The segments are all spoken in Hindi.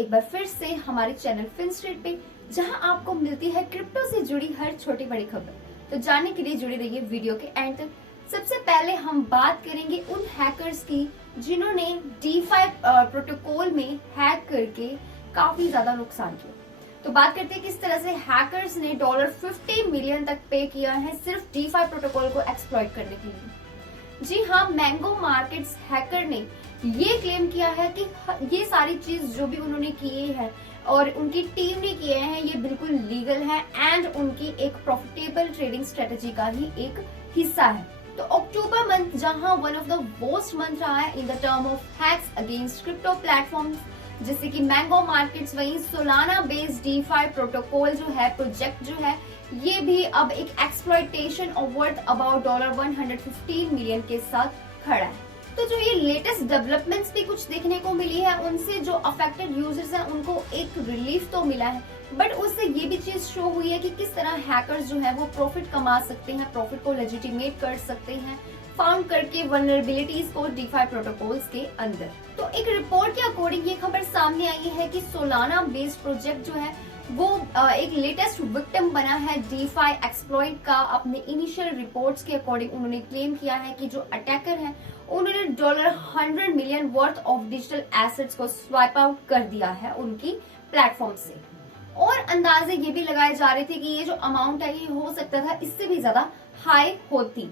एक बार फिर से हमारे चैनल फिनस्ट्रीट पे, जहां आपको मिलती है क्रिप्टो से जुड़ी हर छोटी बड़ी खबर। तो जानने के लिए जुड़े रहिए वीडियो के एंड तक। सबसे पहले हम बात करेंगे उन हैकर्स की जिन्होंने DeFi प्रोटोकॉल में हैक करके काफी ज्यादा नुकसान किया। तो बात करते हैं किस तरह से हैकर्स ने $50 मिलियन तक पे किया है सिर्फ DeFi प्रोटोकॉल को एक्सप्लॉइट करने के लिए। जी हाँ, मैंगो मार्केट्स हैकर ने ये क्लेम किया है कि ये सारी चीज जो भी उन्होंने किए हैं और उनकी टीम ने किए हैं ये बिल्कुल लीगल है एंड उनकी एक प्रॉफिटेबल ट्रेडिंग स्ट्रेटेजी का ही एक हिस्सा है। तो अक्टूबर मंथ जहां one of the worst month रहा है in the term of hacks against crypto platforms जैसे कि मैंगो मार्केट्स, वहीं सोलाना बेस्ड DeFi प्रोटोकॉल जो है, प्रोजेक्ट जो है, ये भी अब एक exploitation of worth about $115 million के साथ खड़ा है। तो जो ये लेटेस्ट डेवलपमेंट्स भी कुछ देखने को मिली है, उनसे जो अफेक्टेड यूजर्स हैं उनको एक रिलीफ तो मिला है, बट उससे ये भी चीज शो हुई है कि किस तरह हैकर्स जो है वो प्रॉफिट कमा सकते हैं, प्रॉफिट को लेजिटिमेट कर सकते हैं फाउंड करके वल्नरेबिलिटीज को DeFi प्रोटोकॉल्स के अंदर। तो एक रिपोर्ट के अकॉर्डिंग ये खबर सामने आई है कि सोलाना बेस्ड प्रोजेक्ट जो है वो एक लेटेस्ट विक्टिम बना है DeFi एक्सप्लॉइट का। अपने इनिशियल रिपोर्ट्स के अकॉर्डिंग उन्होंने क्लेम किया है कि जो अटैकर है उन्होंने $100 million worth of digital assets को स्वाइप आउट कर दिया है उनकी प्लेटफॉर्म से। और अंदाजे ये भी लगाए जा रहे थे कि ये जो अमाउंट है ये हो सकता था इससे भी ज्यादा हाई होती,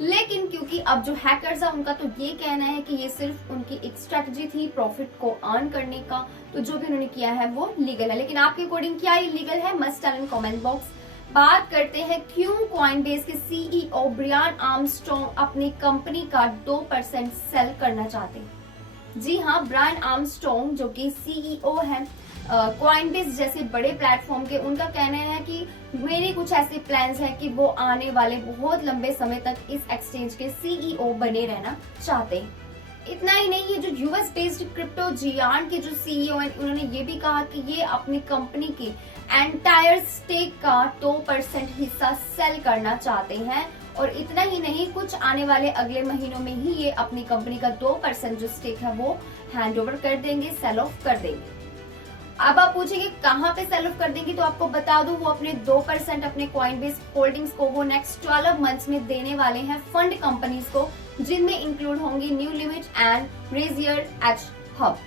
लेकिन क्योंकि अब जो हैकर्स है उनका तो ये कहना है कि ये सिर्फ उनकी एक स्ट्रेटजी थी प्रॉफिट को अर्न करने का, तो जो भी उन्होंने किया है वो लीगल है। लेकिन आपके अकॉर्डिंग क्या ये लीगल है? Must tell in comment box. बात करते हैं क्यों कॉइनबेस के CEO ब्रियान आर्मस्ट्रॉन्ग अपनी कंपनी का 2% सेल करना चाहते हैं। जी हाँ, ब्रायन आर्मस्ट्रॉन्ग जो कि CEO है कॉइनबेस जैसे बड़े प्लेटफॉर्म के, उनका कहना है कि मेरे कुछ ऐसे प्लान्स हैं कि वो आने वाले बहुत लंबे समय तक इस एक्सचेंज के CEO बने रहना चाहते हैं। इतना ही नहीं, ये जो US बेस्ड क्रिप्टो जियान के जो CEO हैं उन्होंने ये भी कहा कि ये अपनी कंपनी की एंटायर स्टेक का 2% हिस्सा सेल करना चाहते हैं। और इतना ही नहीं, कुछ आने वाले अगले महीनों में ही ये अपनी कंपनी का 2% जो स्टेक है वो हैंड ओवर कर देंगे, सेल ऑफ कर देंगे। अब आप पूछेंगे कहाँ पे सेल ऑफ कर देंगे, तो आपको बता दूं वो अपने 2% अपने कॉइनबेस होल्डिंग्स को वो नेक्स्ट 12 मंथ्स में देने वाले हैं फंड कंपनीज को, जिनमें इंक्लूड होंगी न्यू लिमिट एंड रेजियर एच हब।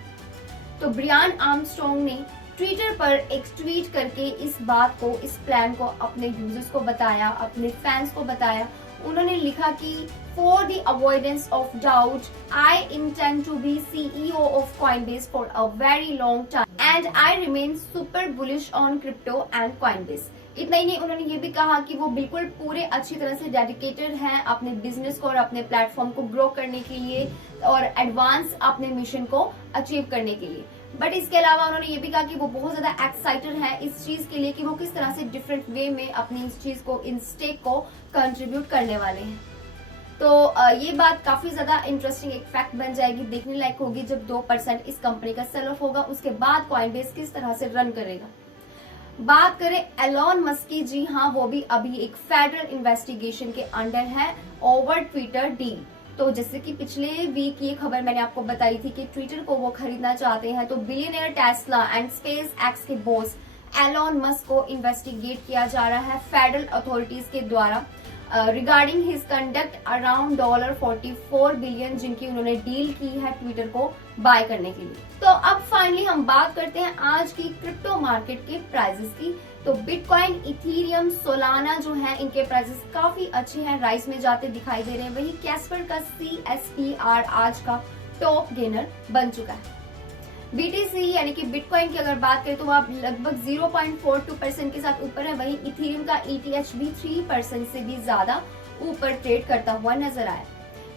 तो ब्रियान आर्मस्ट्रॉन्ग ने ट्विटर पर एक ट्वीट करके इस बात को, इस प्लान को अपने यूजर्स को बताया, अपने फैंस को बताया। उन्होंने लिखा कि for the avoidance of doubt I intend to be CEO of Coinbase for a very long time and I remain super bullish on crypto and Coinbase. इतना ही नहीं, उन्होंने ये भी कहा कि वो बिल्कुल पूरे अच्छी तरह से डेडिकेटेड हैं अपने बिजनेस को और अपने प्लेटफॉर्म को ग्रो करने के लिए और एडवांस अपने मिशन को अचीव करने के लिए। बट इसके अलावा उन्होंने ये भी कहा कि वो बहुत ज्यादा एक्साइटेड है इस चीज के लिए कि वो किस तरह से डिफरेंट वे में अपनी इस चीज को, इन स्टेक को कंट्रीब्यूट करने वाले हैं। तो ये बात काफी ज्यादा इंटरेस्टिंग एक फैक्ट बन जाएगी, देखने लायक होगी जब 2% इस कंपनी का सेल ऑफ होगा, उसके बाद कॉइनबेस किस तरह से रन करेगा। बात करें एलॉन मस्क की, जी हाँ, वो भी अभी एक फेडरल इन्वेस्टिगेशन के अंडर है ओवर ट्विटर डील। तो जैसे कि पिछले वीक ये खबर मैंने आपको बताई थी कि ट्विटर को वो खरीदना चाहते हैं, तो billionaire Tesla and space x के बॉस एलॉन मस्क को इन्वेस्टिगेट किया जा रहा है फेडरल अथॉरिटीज के द्वारा regarding his conduct around $44 billion जिनकी उन्होंने डील की है ट्विटर को बाय करने के लिए। तो अब फाइनली हम बात करते हैं आज की क्रिप्टो मार्केट के प्राइसेस की। तो बिटकॉइन, इथेरियम, सोलाना जो है इनके प्राइसेस काफी अच्छे हैं, राइज में जाते दिखाई दे रहे हैं। वही कैस्पर का CSPR आज का टॉप गेनर बन चुका है। BTC यानी कि बिटकॉइन की अगर बात करें तो आप लगभग 0.42% के साथ ऊपर है। वहीं इथेरियम का ETH भी 3% से भी ज्यादा ऊपर ट्रेड करता हुआ नजर आया।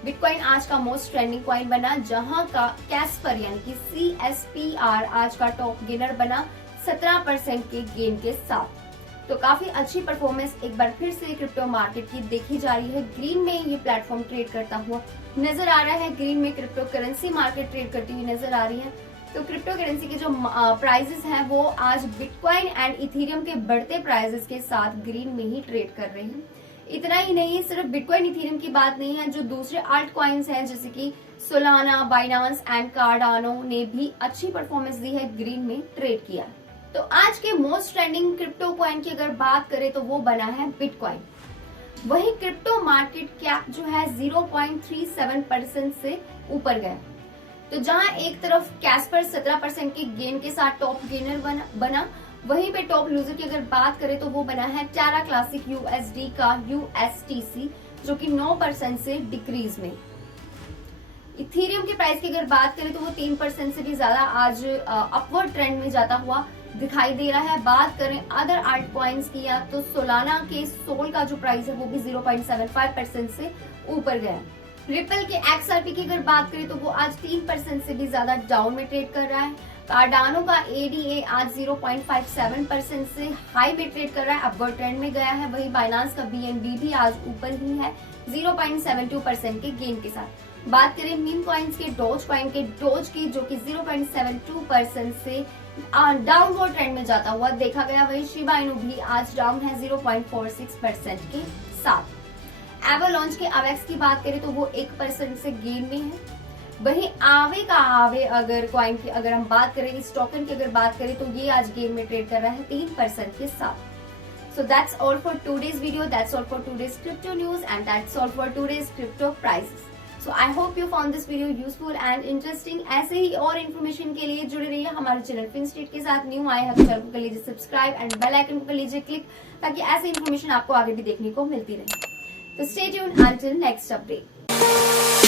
बिटकॉइन आज का मोस्ट ट्रेंडिंग कॉइन बना, जहां का कैस्पर यानी कि CSPR आज का टॉप गेनर बना 17% के गेन के साथ। तो काफी अच्छी परफॉर्मेंस एक बार फिर से क्रिप्टो मार्केट की देखी जा रही है। ग्रीन में ये प्लेटफॉर्म ट्रेड करता हुआ नजर आ रहा है, ग्रीन में क्रिप्टो करेंसी मार्केट ट्रेड करती हुई नजर आ रही है। तो क्रिप्टो करेंसी के जो प्राइसेस हैं वो आज बिटकॉइन एंड इथेरियम के बढ़ते प्राइसेस के साथ ग्रीन में ही ट्रेड कर रहे हैं। इतना ही नहीं, सिर्फ बिटकॉइन इथेरियम की बात नहीं है, जो दूसरे आल्ट कॉइन्स हैं जैसे कि सोलाना, बाइनांस एंड कार्डानो ने भी अच्छी परफॉर्मेंस दी है, ग्रीन में ट्रेड किया। तो आज के मोस्ट ट्रेंडिंग क्रिप्टो कॉइन की अगर बात करें तो वो बना है बिटकॉइन। वही क्रिप्टो मार्केट कैप जो है 0.37% से ऊपर गया। तो जहां एक तरफ कैस्पर 17% के गेन के साथ टॉप गेनर बना, वहीं पे टॉप लूजर की अगर बात करें तो वो बना है टेरा क्लासिक यूएसडी का USTC, जो कि 9% से डिक्रीज में। इथेरियम के प्राइस की अगर बात करें तो वो 3% से भी ज्यादा आज अपवर्ड ट्रेंड में जाता हुआ दिखाई दे रहा है। बात करें अदर आल्ट कॉइन्स की या तो सोलाना के सोल का जो प्राइस है वो भी 0.75% से ऊपर गया। रिपल के XRP की अगर बात करें तो वो आज 3% से भी ज्यादा डाउन में ट्रेड कर रहा है। कार्डानो का ADA आज 0.57% से हाई में ट्रेड कर रहा है, अपवर्ड ट्रेंड में गया है। वही बाइनांस का BNB भी आज ऊपर ही है 0.72% के गेन के साथ। बात करें मीम कॉइन्स के, डोज कॉइन के, डोज की जो कि 0.72% से डाउनवर्ड ट्रेंड में जाता हुआ देखा गया। वही शिबा इनु भी आज डाउन है 0.46% के साथ। एवलॉन्च के अवेक्स की बात करें तो वो 1% से गेन में है। वहीं आवे अगर कॉइन की अगर हम बात करें, इस टोकन की अगर बात करें तो ये आज गेन में ट्रेड कर रहा है 3% के साथ। So that's all for today's video, that's all for today's crypto news, and that's all for today's crypto prices. So I hope you found this video useful and interesting. ऐसे ही और इन्फॉर्मेशन के लिए जुड़े रहिए हमारे चैनल फिनस्ट्रीट के साथ। न्यू आए हैं तो चैनल को कर लीजिए सब्सक्राइब एंड बेल आइकन को कर लीजिए क्लिक, ताकि ऐसी इन्फॉर्मेशन आपको आगे भी देखने को मिलती रहे। तो stay tuned until next update.